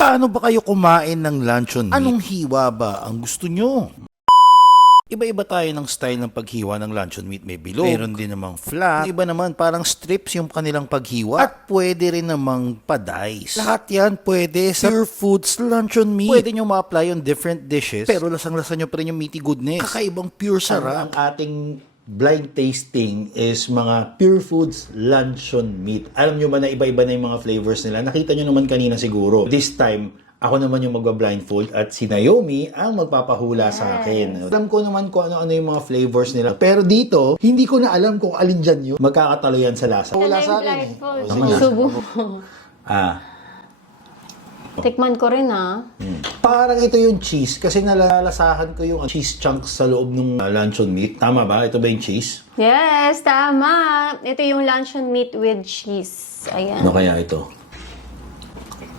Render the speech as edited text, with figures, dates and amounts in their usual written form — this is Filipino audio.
Paano ba kayo kumain ng luncheon meat? Anong hiwa ba ang gusto nyo? Iba-iba tayo ng style ng paghiwa ng luncheon meat. May bilog, meron din namang flat. Iba naman parang strips yung kanilang paghiwa. At pwede rin namang pa-dice. Lahat yan pwede sa Pure Foods luncheon meat. Pwede nyo ma-apply on different dishes, pero lasang-lasa nyo pa rin yung meaty goodness. Kakaibang pure sarap. Ang ating blind tasting is mga Pure Foods luncheon meat. Alam nyo ba na iba-iba na yung mga flavors nila? Nakita nyo naman kanina siguro. This time, ako naman yung magba-blindfold at si Naomi ang magpapahula sa akin. Alam ko naman kung ano-ano yung mga flavors nila. Pero dito, hindi ko na alam kung alin dyan yun. Magkakatalo yan sa lasa. Wala sa akin eh. Subo. Tikman ko rin Parang ito yung cheese kasi nalalasahan ko yung cheese chunks sa loob ng luncheon meat. Tama ba? Ito ba yung cheese? Yes, tama. Ito yung luncheon meat with cheese. Ayan. Ano kaya ito?